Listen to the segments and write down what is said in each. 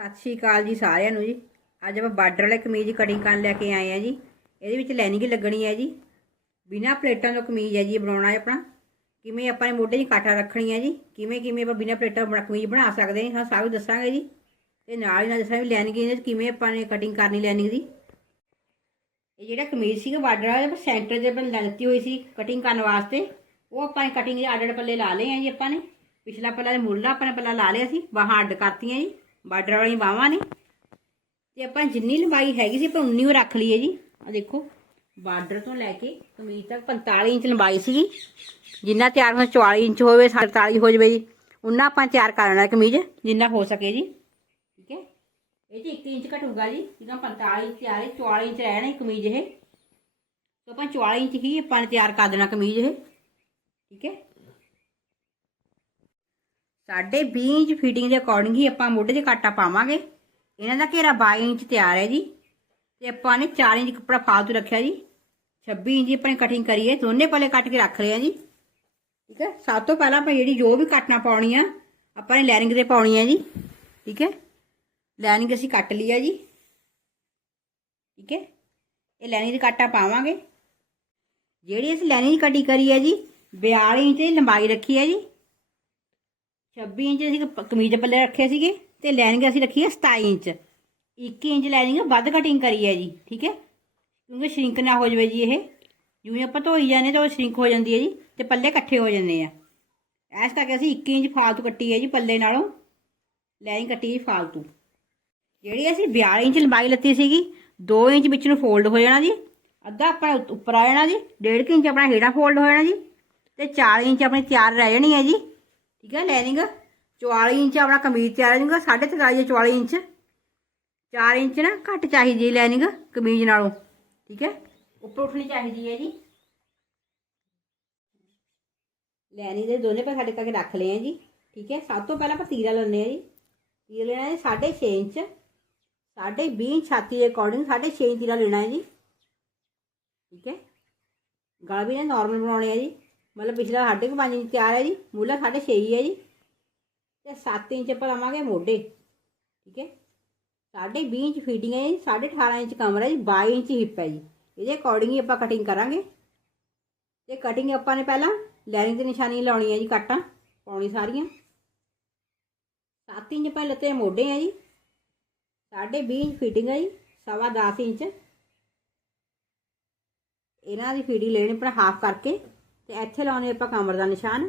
ਸਤਿ ਸ਼੍ਰੀ ਅਕਾਲ ਜੀ ਸਾਰਿਆਂ ਨੂੰ ਜੀ। ਅੱਜ ਆਪਾਂ ਬਾਰਡਰ ਵਾਲੇ ਕਮੀਜ਼ ਕਟਿੰਗ ਕਰਨ ਲੈ ਕੇ ਆਏ ਆ ਜੀ। ਇਹਦੇ ਵਿੱਚ ਲਾਈਨਿੰਗ ਲੱਗਣੀ ਹੈ ਜੀ। ਬਿਨਾ ਪਲੇਟਾਂ ਤੋਂ ਕਮੀਜ਼ ਹੈ ਜੀ ਬਣਾਉਣਾ ਹੈ ਆਪਣਾ। ਕਿਵੇਂ ਆਪਾਂ ਨੇ ਮੋਢੇ 'ਚ ਕਾਟਾ ਰੱਖਣੀ ਹੈ ਜੀ। ਕਿਵੇਂ ਕਿਵੇਂ ਆਪਾਂ ਬਿਨਾ ਪਲੇਟਾਂ ਬਣਾ ਕਮੀਜ਼ ਬਣਾ ਸਕਦੇ ਹਾਂ, ਸਭ ਦੱਸਾਂਗੇ ਜੀ। ਤੇ ਨਾਲ ਹੀ ਨਾਲ ਦੱਸਾਂਗੇ ਵੀ ਲਾਈਨਿੰਗ ਇਹਦੇ ਕਿਵੇਂ ਆਪਾਂ ਨੇ ਕਟਿੰਗ ਕਰਨੀ ਲਾਈਨਿੰਗ ਦੀ। ਇਹ ਜਿਹੜਾ ਕਮੀਜ਼ ਸੀਗਾ ਬਾਰਡਰ ਵਾਲਾ ਆਪਾਂ ਸੈਂਟਰ 'ਤੇ ਆਪਾਂ ਲੱਤੀ ਹੋਈ ਸੀ ਕਟਿੰਗ ਕਰਨ ਵਾਸਤੇ। ਉਹ ਆਪਾਂ ਕਟਿੰਗ ਦੇ ਅੱਡ ਅੱਡ ਪੱਲੇ ਲਾ ਲਏ ਆ ਜੀ ਆਪਾਂ ਨੇ। ਪਿਛਲਾ ਪੱਲਾ ਦੇ ਮੁੱਢਲਾ ਆਪਾਂ ਨੇ ਪੱਲਾ ਲਾ ਲਿਆ ਸੀ। ਬਾਹਾਂ ਅੱਡ ਕਰਤੀਆਂ ਜੀ। ਬਾਰਡਰ ਵਾਲੀਆਂ ਬਾਹਾਂ ਨੇ। ਤੇ ਆਪਾਂ ਜਿੰਨੀ ਲੰਬਾਈ ਹੈਗੀ ਸੀ, ਆਪਾਂ ਉਨੀ ਓ ਰੱਖ ਲਈਏ ਜੀ। ਆ ਦੇਖੋ, ਬਾਰਡਰ ਤੋਂ ਲੈ ਕੇ ਕਮੀਜ਼ ਤੱਕ 45 ਇੰਚ ਲੰਬਾਈ ਸੀਗੀ ਜਿੰਨਾ ਤਿਆਰ ਹੋਣਾ 44 ਇੰਚ ਹੋਵੇ 47 ਹੋ ਜਵੇ ਜੀ। ਉਨਾ ਆਪਾਂ ਤਿਆਰ ਕਰ ਲੈਣਾ ਕਮੀਜ਼, ਜਿੰਨਾ ਹੋ ਸਕੇ ਜੀ। ਠੀਕ ਹੈ? ਇਹ 'ਚ 1 ਇੰਚ ਘਟੂਗਾ ਜੀ। ਜਿੱਦਾਂ 45 ਇੰਚ ਤਿਆਰ ਹੈ 44 ਇੰਚ ਰਹਿਣਾ ਕਮੀਜ਼ ਇਹ। ਤਾਂ ਆਪਾਂ 44 ਇੰਚ ਹੀ ਆਪਾਂ ਨੇ ਤਿਆਰ ਕਰ ਦੇਣਾ ਕਮੀਜ਼ ਇਹ। ਠੀਕ ਹੈ? ਸਾਢੇ 20 ਇੰਚ ਫਿਟਿੰਗ ਦੇ ਅਕੋਰਡਿੰਗ ਹੀ ਆਪਾਂ ਮੋਢੇ 'ਚ ਕਾਟਾ ਪਾਵਾਂਗੇ। ਇਹਨਾਂ ਦਾ ਘੇਰਾ 22 ਇੰਚ ਤਿਆਰ ਹੈ ਜੀ। ਤੇ ਆਪਾਂ ਨੇ 4 ਇੰਚ ਕੱਪੜਾ ਫਾਲਤੂ ਰੱਖਿਆ ਜੀ। 26 ਇੰਚ ਆਪਾਂ ਨੇ ਕਟਿੰਗ ਕਰੀ ਹੈ। ਦੋਨੇ ਪੱਲੇ ਕੱਟ ਕੇ ਰੱਖ ਲਿਆ ਜੀ। ਠੀਕ ਹੈ? ਸਭ ਤੋਂ ਪਹਿਲਾਂ ਆਪਾਂ ਜਿਹੜੀ ਜੋ ਵੀ ਕੱਟਣਾ ਪਾਉਣੀ ਆ ਆਪਾਂ ਨੇ ਲੈਰਿੰਗ ਤੇ ਪਾਉਣੀ ਹੈ ਜੀ। ਠੀਕ ਹੈ? ਲੈਰਿੰਗ ਅਸੀਂ ਕੱਟ ਲਈ ਆ ਜੀ। ਠੀਕ ਹੈ? ਇਹ ਲੈਰਿੰਗ ਦੀ ਕਾਟਾ ਪਾਵਾਂਗੇ। ਜਿਹੜੀ ਅਸੀਂ ਲਾਈਨਿੰਗ ਦੀ ਕਟਿੰਗ ਕਰੀ ਹੈ ਜੀ 42 ਇੰਚ ਦੀ ਲੰਬਾਈ ਰੱਖੀ ਹੈ ਜੀ। 26 ਇੰਚ ਅਸੀਂ ਕਮੀਜ਼ ਪੱਲੇ ਰੱਖੇ ਸੀਗੇ ਤੇ ਲਾਈਨਿੰਗ ਅਸੀਂ ਰੱਖੀ ਹੈ 27 ਇੰਚ। 21 ਇੰਚ ਲਾਈਨਿੰਗ ਵੱਧ ਕਟਿੰਗ ਕਰੀ ਹੈ ਜੀ, ਠੀਕ ਹੈ? ਕਿਉਂਕਿ ਸ਼ਰਿੰਕ ਨਾ ਹੋ ਜਾਵੇ ਜੀ ਇਹ। ਜਿਵੇਂ ਆਪਾਂ ਧੋਈ ਜਾਂਦੇ ਤਾਂ ਉਹ ਸ਼ਰਿੰਕ ਹੋ ਜਾਂਦੀ ਹੈ ਜੀ ਤੇ ਪੱਲੇ ਇਕੱਠੇ ਹੋ ਜਾਂਦੇ ਆ। ਐਸ ਕਰਕੇ ਅਸੀਂ 21 ਇੰਚ ਫਾਲਤੂ ਕੱਟੀ ਹੈ ਜੀ ਪੱਲੇ ਨਾਲੋਂ। ਲਾਈਨਿੰਗ ਕੱਟੀ ਹੈ ਫਾਲਤੂ। ਜਿਹੜੀ ਅਸੀਂ 42 ਇੰਚ ਲੰਬਾਈ ਲੱਤੀ ਸੀਗੀ 2 ਇੰਚ ਵਿੱਚ ਨੂੰ ਫੋਲਡ ਹੋ ਜਾਣਾ ਜੀ, ਅੱਧਾ ਆਪਣਾ ਉੱਪਰ ਆ ਜਾਣਾ ਜੀ 1.5 ਇੰਚ ਆਪਣਾ ਹੇਠਾਂ ਫੋਲਡ ਹੋ ਜਾਣਾ ਜੀ, ਤੇ 4 ਇੰਚ ਆਪਣੀ ਤਿਆਰ ਰਹਿ ਜਾਣੀ ਹੈ ਜੀ। ਠੀਕ ਹੈ ਲਾਈਨਿੰਗ 44 ਇੰਚ ਆਪਣਾ ਕਮੀਜ਼ ਤਿਆਰ ਹੋ ਜਾਊਗਾ, ਸਾਢੇ ਤਿਰਾਈ ਹੈ 44 ਇੰਚ। 4 ਇੰਚ ਨਾ ਘੱਟ ਚਾਹੀਦੀ ਹੈ ਲਾਈਨਿੰਗ ਕਮੀਜ਼ ਨਾਲੋਂ, ਠੀਕ ਹੈ। ਉੱਪਰ ਉੱਠਣੀ ਚਾਹੀਦੀ ਹੈ ਜੀ। ਲਾਈਨਿੰਗ ਦੇ ਦੋਨੇ ਪਾਸੇ ਸਾਡੇ ਕਰਕੇ ਰੱਖ ਲਏ ਆ ਜੀ, ਠੀਕ ਹੈ। ਸਭ ਤੋਂ ਪਹਿਲਾਂ ਆਪਾਂ ਤੀਰਾ ਲੈਣੇ ਆ ਜੀ। ਤੀਰਾ ਲੈਣਾ ਹੈ 6.5 ਇੰਚ, ਸਾਢੇ 20 ਇੰਚ ਛਾਤੀ ਦੇ ਅਕੋਰਡਿੰਗ ਸਾਢੇ 6 ਇੰਚ ਤੀਰਾ ਲੈਣਾ ਹੈ ਜੀ। ਠੀਕ ਹੈ। ਗਲਾ ਵੀ ਨੇ ਨਾਰਮਲ ਬਣਾਉਣੇ ਆ ਜੀ। ਮਤਲਬ ਪਿਛਲਾ ਸਾਢੇ ਕੁ ਪੰਜ ਇੰਚ ਤਿਆਰ ਹੈ ਜੀ, ਮੂਲਾ ਸਾਢੇ 6 ਹੈ ਜੀ। ਤੇ 7 ਇੰਚ ਆਪਾਂ ਲਵਾਂਗੇ ਮੋਢੇ, ਠੀਕ ਹੈ। ਸਾਢੇ 20 ਇੰਚ ਫੀਟਿੰਗ ਹੈ ਜੀ ਸਾਢੇ 18 ਇੰਚ ਕਮਰ ਹੈ ਜੀ 22 ਇੰਚ ਹਿੱਪ ਹੈ ਜੀ। ਇਹਦੇ ਅਕੋਰਡਿੰਗ ਹੀ ਆਪਾਂ ਕਟਿੰਗ ਕਰਾਂਗੇ। ਤੇ ਕਟਿੰਗ ਆਪਾਂ ਨੇ ਪਹਿਲਾਂ ਲਾਈਨਿੰਗ ਤੇ ਨਿਸ਼ਾਨੀ ਲਾਉਣੀ ਹੈ ਜੀ, ਕੱਟਾਂ, ਪਾਉਣੀ ਸਾਰੀਆਂ। 7 ਇੰਚ ਪਹਿਲਾਂ ਲੱਤੇ ਮੋਢੇ ਹੈ ਜੀ। ਸਾਢੇ 20 ਇੰਚ ਫੀਟਿੰਗ ਹੈ ਜੀ, ਸਵਾ 10 ਇੰਚ। ਇਹਨਾਂ ਦੀ ਫੀਡਿੰਗ ਲੈਣੀ ਆਪਣਾ ਹਾਫ ਕਰਕੇ। ਤੇ ਇੱਥੇ ਲਾਉਣੇ ਆਪਾਂ ਕਮਰ ਦਾ ਨਿਸ਼ਾਨ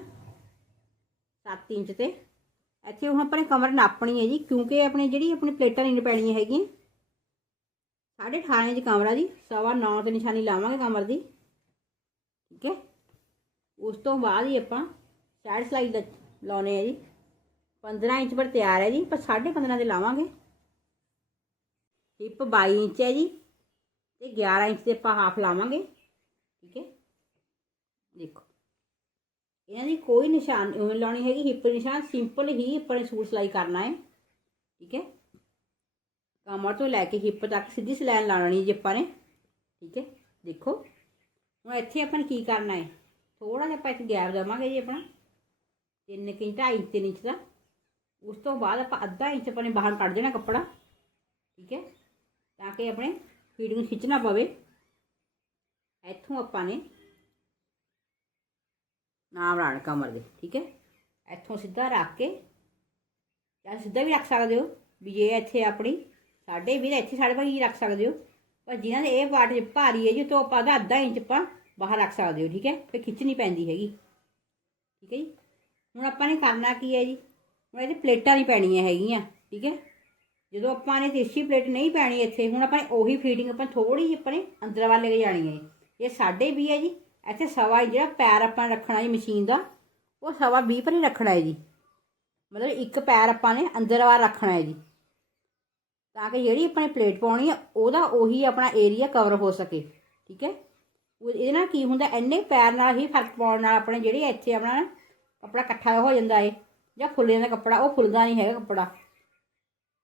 7 ਇੰਚ ਤੇ। ਇੱਥੇ ਹੁਣ ਆਪਣੇ ਕਮਰ ਨਾਪਣੀ ਹੈ ਜੀ, ਕਿਉਂਕਿ ਆਪਣੇ ਜਿਹੜੀ ਆਪਣੀ ਪਲੇਟਾਂ ਨਹੀਂ ਪੈਣੀਆਂ ਹੈਗੀਆਂ। ਸਾਢੇ 18 ਇੰਚ ਕਮਰਾ ਜੀ, ਸਵਾ 9 ਤੇ ਨਿਸ਼ਾਨੀ ਲਾਵਾਂਗੇ ਕਮਰ ਦੀ। ਠੀਕ ਹੈ? ਉਸ ਤੋਂ ਬਾਅਦ ਹੀ ਆਪਾਂ ਸਾਈਡ ਸਲਾਈ ਦਾ ਲਾਉਣੇ ਹੈ ਜੀ। 15 ਇੰਚ ਪਰ ਤਿਆਰ ਹੈ ਜੀ ਪਰ 15.5 ਦੇ ਲਾਵਾਂਗੇ। ਹਿੱਪ 22 ਇੰਚ ਹੈ ਜੀ, ਤੇ 11 ਇੰਚ ਤੇ ਆਪਾਂ ਹਾਫ ਲਾਵਾਂਗੇ। ਦੇਖੋ। ਇਹਨਾਂ ਦੀ ਕੋਈ ਨਿਸ਼ਾਨ ਲਾਉਣੀ ਹੈਗੀ ਹਿੱਪ ਨਿਸ਼ਾਨ ਸਿੰਪਲ ਹੀ ਆਪਣੇ ਸੂਟ ਸਿਲਾਈ ਕਰਨਾ ਹੈ, ਠੀਕ ਹੈ? ਕਮਰ ਤੋਂ ਲੈ ਕੇ ਹਿੱਪ ਤੱਕ ਸਿੱਧੀ ਸਲਾਈਨ ਲਾਉਣੀ ਜੀ ਆਪਾਂ ਨੇ, ਠੀਕ ਹੈ? ਦੇਖੋ, ਹੁਣ ਇੱਥੇ ਆਪਾਂ ਨੇ ਕੀ ਕਰਨਾ ਹੈ? ਥੋੜਾ ਜਿਹਾ ਆਪਾਂ ਇੱਥੇ ਗੈਪ ਦੇਵਾਂਗੇ ਜੀ ਆਪਣਾ 3 ਇੰਚ 2.5 3 ਇੰਚ ਦਾ। ਉਸ ਤੋਂ ਬਾਅਦ ਆਪਾਂ ਅੱਧਾ ਇੰਚ ਆਪਾਂ ਨੇ ਬਾਹਰ ਕੱਢ ਦੇਣਾ ਕੱਪੜਾ, ਠੀਕ ਹੈ? ਤਾਂ ਕਿ ਆਪਣੇ ਫੀਡਿੰਗ ਖਿੱਚਣਾ ਪਵੇ। ਇੱਥੋਂ ਆਪਾਂ ਨੇ ਨਾਮ ਰਾਣ ਕਮਰ ਦੇ ਠੀਕ ਹੈ? ਇੱਥੋਂ ਸਿੱਧਾ ਰੱਖ ਕੇ, ਜਾਂ ਸਿੱਧਾ ਵੀ ਰੱਖ ਸਕਦੇ ਹੋ, ਵੀ ਜੇ ਇੱਥੇ ਆਪਣੀ ਸਾਡੇ ਵੀ ਦਾ ਇੱਥੇ ਸਾਡੇ ਭਾਈ ਰੱਖ ਸਕਦੇ ਹੋ, ਪਰ ਜਿਨ੍ਹਾਂ ਦੇ ਇਹ ਪਾਰਟ ਭਾਰੀ ਹੈ ਜੀ ਤੋਂ ਆਪਾਂ ਦਾ ਅੱਧਾ ਇੰਚ ਆਪਾਂ ਬਾਹਰ ਰੱਖ ਸਕਦੇ ਹੋ, ਠੀਕ ਹੈ? ਫਿਰ ਖਿੱਚਣੀ ਪੈਂਦੀ ਹੈਗੀ। ਠੀਕ ਹੈ ਜੀ? ਹੁਣ ਆਪਾਂ ਨੇ ਕਰਨਾ ਕੀ ਹੈ ਜੀ? ਹੁਣ ਇਹਦੇ ਪਲੇਟਾਂ ਨਹੀਂ ਪੈਣੀਆਂ ਹੈਗੀਆਂ, ਠੀਕ ਹੈ? ਜਦੋਂ ਆਪਾਂ ਨੇ ਦੇਸੀ ਪਲੇਟ ਨਹੀਂ ਪੈਣੀ ਇੱਥੇ, ਹੁਣ ਆਪਾਂ ਨੇ ਉਹੀ ਫੀਟਿੰਗ ਆਪਾਂ ਥੋੜੀ ਜਿਹੀ ਆਪਣੇ ਅੰਦਰ ਵੱਲ ਲੈ ਕੇ ਜਾਣੀ ਹੈ ਇਹ ਸਾਡੇ ਵੀ ਹੈ ਜੀ ਇੱਥੇ ਸਵਾ ਜਿਹੜਾ ਪੈਰ ਆਪਾਂ ਰੱਖਣਾ ਜੀ ਮਸ਼ੀਨ ਦਾ, ਉਹ ਸਵਾ 20 ਪਰ ਹੀ ਰੱਖਣਾ ਹੈ ਜੀ। ਮਤਲਬ ਇੱਕ ਪੈਰ ਆਪਾਂ ਨੇ ਅੰਦਰ ਵਾਰ ਰੱਖਣਾ ਹੈ ਜੀ। ਤਾਂ ਕਿ ਜਿਹੜੀ ਆਪਾਂ ਨੇ ਪਲੇਟ ਪਾਉਣੀ ਹੈ, ਉਹਦਾ ਉਹੀ ਆਪਣਾ ਏਰੀਆ ਕਵਰ ਹੋ ਸਕੇ, ਠੀਕ ਹੈ? ਉਹ ਇਹਦੇ ਨਾਲ ਕੀ ਹੁੰਦਾ, ਇੰਨੇ ਪੈਰ ਨਾਲ ਹੀ ਫ਼ਰਕ ਪਾਉਣ ਨਾਲ ਆਪਣੇ ਜਿਹੜੇ ਇੱਥੇ ਆਪਣਾ ਕੱਪੜਾ ਇਕੱਠਾ ਹੋ ਜਾਂਦਾ ਏ, ਜਾਂ ਫੁੱਲ ਦਾ ਕੱਪੜਾ, ਉਹ ਫੁੱਲਦਾ ਨਹੀਂ ਹੈਗਾ ਕੱਪੜਾ।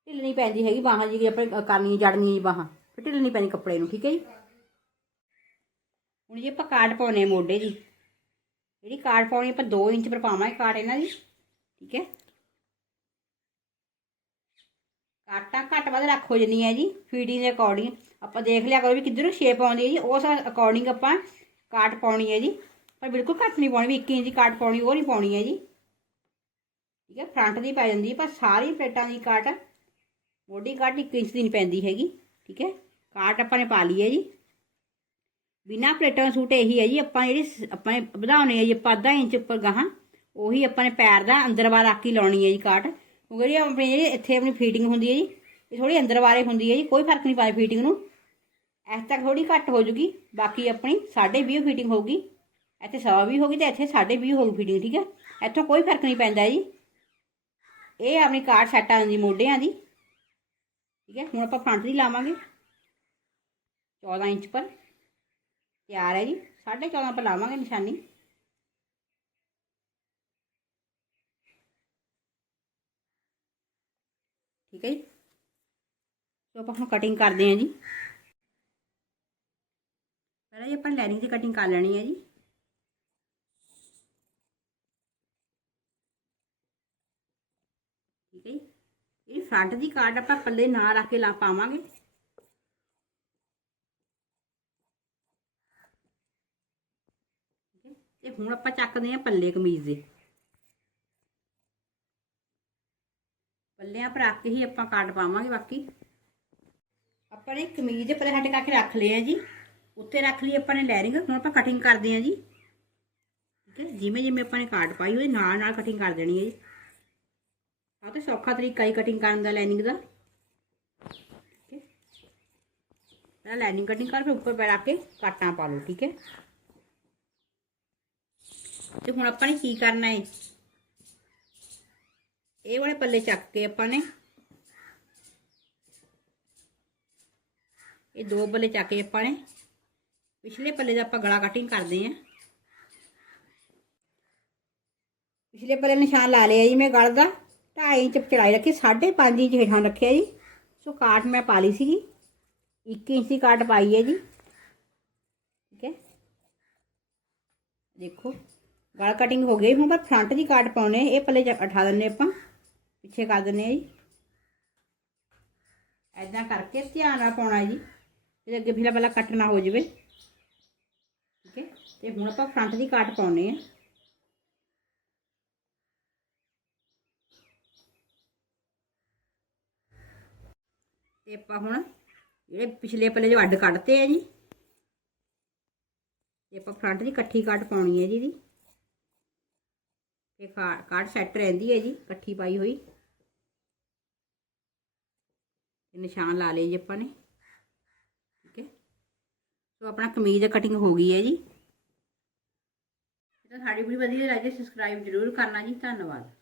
ਢਿੱਲਣੀ ਪੈਂਦੀ ਹੈਗੀ ਬਾਹਾਂ ਜਿਹੜੀ ਆਪਣੇ ਕਰਨੀ ਜੜਨੀ ਜੀ ਬਾਹਾਂ, ਫਿਰ ਢਿੱਲਣੀ ਨਹੀਂ ਪੈਂਦੀ ਕੱਪੜੇ ਨੂੰ, ਠੀਕ ਹੈ ਜੀ? ਹੁਣ ਜੀ ਆਪਾਂ ਕਾਟ ਪਾਉਨੇ ਆ ਮੋਢੇ ਦੀ। ਜਿਹੜੀ ਕਾਟ ਪਾਉਣੀ ਆਪਾਂ 2 ਇੰਚ ਪਰ ਪਾਵਾਂਗੇ ਕਾਟ ਇਹਨਾਂ ਦੀ। ਠੀਕ ਹੈ? ਕਾਟਾਂ ਘੱਟ ਵੱਧ ਰੱਖ ਹੋ ਜਾਂਦੀਆਂ ਜੀ ਫੀਡਿੰਗ ਦੇ ਅਕੋਰਡਿੰਗ ਆਪਾਂ ਦੇਖ ਲਿਆ ਕਰੋ ਵੀ ਕਿੱਧਰੋਂ ਸ਼ੇਪ ਆਉਂਦੀ ਹੈ ਜੀ ਉਸ ਅਕੋਰਡਿੰਗ ਆਪਾਂ ਕਾਟ ਪਾਉਣੀ ਹੈ ਜੀ। ਪਰ ਬਿਲਕੁਲ ਘੱਟ ਨਹੀਂ ਪਾਉਣੀ, ਵੀ 1 ਇੰਚ ਦੀ ਕਾਟ ਪਾਉਣੀ, ਉਹ ਨਹੀਂ ਪਾਉਣੀ ਹੈ ਜੀ। ਠੀਕ ਹੈ? ਫਰੰਟ ਦੀ ਪੈ ਜਾਂਦੀ ਪਰ ਸਾਰੀ ਪਲੇਟਾਂ ਦੀ ਕਾਟ ਮੋਢੀ ਕਾਟ 1 ਇੰਚ ਦੀ ਨਹੀਂ ਪੈਂਦੀ ਹੈਗੀ। ਠੀਕ ਹੈ? ਕਾਟ ਆਪਾਂ ਨੇ ਪਾ ਲਈ ਹੈ ਜੀ। ਬਿਨਾ ਪਲੇਟਾਂ ਦਾ ਸੂਟ ਇਹੀ ਹੈ ਜੀ, ਆਪਾਂ ਜਿਹੜੀ ਸ- ਆਪਾਂ ਵਧਾਉਣੇ ਆ ਜੀ, ਆਪਾਂ ਅੱਧਾ ਇੰਚ ਉੱਪਰ ਗਾਹਾਂ, ਉਹੀ ਆਪਾਂ ਨੇ ਪੈਰ ਦਾ ਅੰਦਰ ਵਾਰ ਆਕੀ ਲਾਉਣੀ ਹੈ ਜੀ ਕਾਟ। ਕਿਉਂਕਿ ਜਿਹੜੀ ਆਪਣੀ ਜਿਹੜੀ ਇੱਥੇ ਆਪਣੀ ਫੀਟਿੰਗ ਹੁੰਦੀ ਹੈ ਜੀ, ਇਹ ਥੋੜੀ ਅੰਦਰ ਵਾਰੇ ਹੁੰਦੀ ਹੈ ਜੀ, ਕੋਈ ਫ਼ਰਕ ਨਹੀਂ ਪਾਇਆ ਫੀਟਿੰਗ ਨੂੰ। ਇਸ ਤੱਕ ਥੋੜੀ ਘੱਟ ਹੋ ਜੂਗੀ, ਬਾਕੀ ਆਪਣੀ 20.5 ਫੀਟਿੰਗ ਹੋਊਗੀ। ਇੱਥੇ 100 ਵੀ ਹੋਗੀ ਤੇ ਇੱਥੇ 20.5 ਹੋਊਗੀ ਫੀਟਿੰਗ ਠੀਕ ਹੈ ਇੱਥੋਂ ਕੋਈ ਫ਼ਰਕ ਨਹੀਂ ਪੈਂਦਾ ਜੀ। ਇਹ ਆਪਣੀ ਕਾਟ ਸੈੱਟ ਆ ਜਾਂਦੀ ਮੋਢਿਆਂ ਦੀ, ਠੀਕ ਹੈ ਹੁਣ ਆਪਾਂ ਫਰੰਟ ਦੀ ਲਾਵਾਂਗੇ। 14 ਇੰਚ ਪਰ। ਤਿਆਰ ਹੈ ਜੀ। 14.5 ਪਰ ਲਾਵਾਂਗੇ ਨਿਸ਼ਾਨੀ। ਠੀਕ ਹੈ ਜੀ। ਸੋ ਆਪਾਂ ਹੁਣ ਕਟਿੰਗ ਕਰਦੇ ਹਾਂ ਜੀ। ਪਹਿਲਾਂ ਜੀ ਆਪਾਂ ਲਾਈਨਿੰਗ ਦੀ ਕਟਿੰਗ ਕਰ ਲੈਣੀ ਹੈ ਜੀ। ਠੀਕ ਹੈ ਜੀ। ਇਹ ਫਰੰਟ ਦੀ ਕਾਰਡ ਆਪਾਂ ਪੱਲੇ ਨਾ ਰੱਖ ਕੇ ਲਾ ਪਾਵਾਂਗੇ ਠੀਕ ਹੈ ਤੇ ਹੁਣ ਆਪਾਂ ਚੱਕਦੇ ਹਾਂ ਪੱਲੇ ਕਮੀਜ਼ ਦੇ। ਪੱਲਿਆਂ ਪਰ ਰੱਖ ਹੀ ਆਪਾਂ ਕਾਟ ਪਾਵਾਂਗੇ ਬਾਕੀ। ਆਪਾਂ ਨੇ ਕਮੀਜ਼ ਦੇ ਪੱਲੇ ਹਟ ਕਰਕੇ ਰੱਖ ਲਏ ਜੀ। ਉੱਤੇ ਰੱਖ ਲਈ ਆਪਾਂ ਨੇ ਲੈਰਿੰਗ। ਹੁਣ ਆਪਾਂ ਕਟਿੰਗ ਕਰਦੇ ਹਾਂ ਜੀ। ਠੀਕ ਹੈ, ਜਿਵੇਂ ਜਿਵੇਂ ਆਪਾਂ ਨੇ ਕਾਟ ਪਾਈ ਉਹਦੇ ਨਾਲ ਨਾਲ ਕਟਿੰਗ ਕਰ ਦੇਣੀ ਹੈ ਜੀ। ਆ ਤਾਂ ਸੌਖਾ ਤਰੀਕਾ ਹੀ ਕਟਿੰਗ ਕਰਨ ਦਾ ਲਾਈਨਿੰਗ ਦਾ। ਠੀਕ ਹੈ। ਪਹਿਲਾਂ ਲਾਈਨਿੰਗ ਕਟਿੰਗ ਕਰ ਫਿਰ ਉੱਪਰ ਪੈ ਰੱਖ ਕੇ ਕਾਟਾਂ ਪਾ ਲਓ, ਠੀਕ ਹੈ। ਤੇ ਹੁਣ ਆਪਾਂ ਨੇ ਕੀ ਕਰਨਾ ਹੈ ਇਹ ਵਾਲੇ ਪੱਲੇ ਚੱਕ ਕੇ ਆਪਾਂ ਨੇ ਇਹ ਦੋ ਪੱਲੇ ਚੱਕ ਕੇ ਆਪਾਂ ਨੇ ਪਿਛਲੇ ਪੱਲੇ ਦਾ ਆਪਾਂ ਗਲਾ ਕਟਿੰਗ ਕਰਦੇ ਆਂ। ਪਿਛਲੇ ਪੱਲੇ ਨਿਸ਼ਾਨ ਲਾ ਲਿਆ ਜੀ ਮੈਂ ਗਲ ਦਾ 2.5 ਇੰਚ ਚੜਾਈ ਰੱਖੀ 5.5 ਇੰਚ ਹੇਠਾਂ ਰੱਖਿਆ ਜੀ। ਸੋ ਕਾਟ ਮੈਂ ਪਾ ਲਈ ਸੀਗੀ। 1 ਇੰਚ ਦੀ ਕਾਟ ਪਾਈ ਹੈ ਜੀ। ਠੀਕ ਹੈ। ਦੇਖੋ। ਗਲ ਕਟਿੰਗ ਹੋ ਗਈ। ਹੁਣ ਪਰ ਫਰੰਟ ਦੀ ਕਾਟ ਪਾਉਣੇ। ਇਹ ਪੱਲੇ ਚ ਉਠਾ ਦਿੰਨੇ ਆਪਾਂ। ਪਿੱਛੇ ਕਰ ਦਿੰਨੇ ਆ ਜੀ। ਐਦਾਂ ਕਰਕੇ ਧਿਆਨ ਨਾਲ ਪਾਉਣਾ ਜੀ। ਤੇ ਅੱਗੇ ਫਿਲਾ ਪਹਿਲਾਂ ਕੱਟ ਨਾ ਹੋ ਜਾਵੇ। ਠੀਕ ਹੈ? ਤੇ ਹੁਣ ਆਪਾਂ ਫਰੰਟ ਦੀ ਕਾਟ ਪਾਉਣੇ ਆ। ਤੇ ਆਪਾਂ ਹੁਣ ਜਿਹੜੇ ਪਿਛਲੇ ਪੱਲੇ ਜੋ ਅੱਡ ਕੱਢਤੇ ਆ ਜੀ। ਤੇ ਆਪਾਂ ਫਰੰਟ ਦੀ ਇਕੱਠੀ ਕਾਟ ਪਾਉਣੀ ਹੈ ਜੀ ਦੀ ਤੇ ਕਾਟ ਸੈੱਟ ਰਹਿੰਦੀ ਹੈ ਜੀ, ਇਕੱਠੀ ਪਾਈ ਹੋਈ। ਨਿਸ਼ਾਨ ਲਾ ਲਏ ਜੀ ਆਪਾਂ ਨੇ। ਠੀਕ ਹੈ। ਸੋ ਆਪਣਾ ਕਮੀਜ਼ ਦੀ ਕਟਿੰਗ ਹੋ ਗਈ ਹੈ ਜੀ। ਤਾਂ ਸਾਡੀ ਵੀਡੀਓ ਵਧੀਆ ਲੱਗੇ ਸਬਸਕ੍ਰਾਈਬ ਜ਼ਰੂਰ ਕਰਨਾ ਜੀ। ਧੰਨਵਾਦ।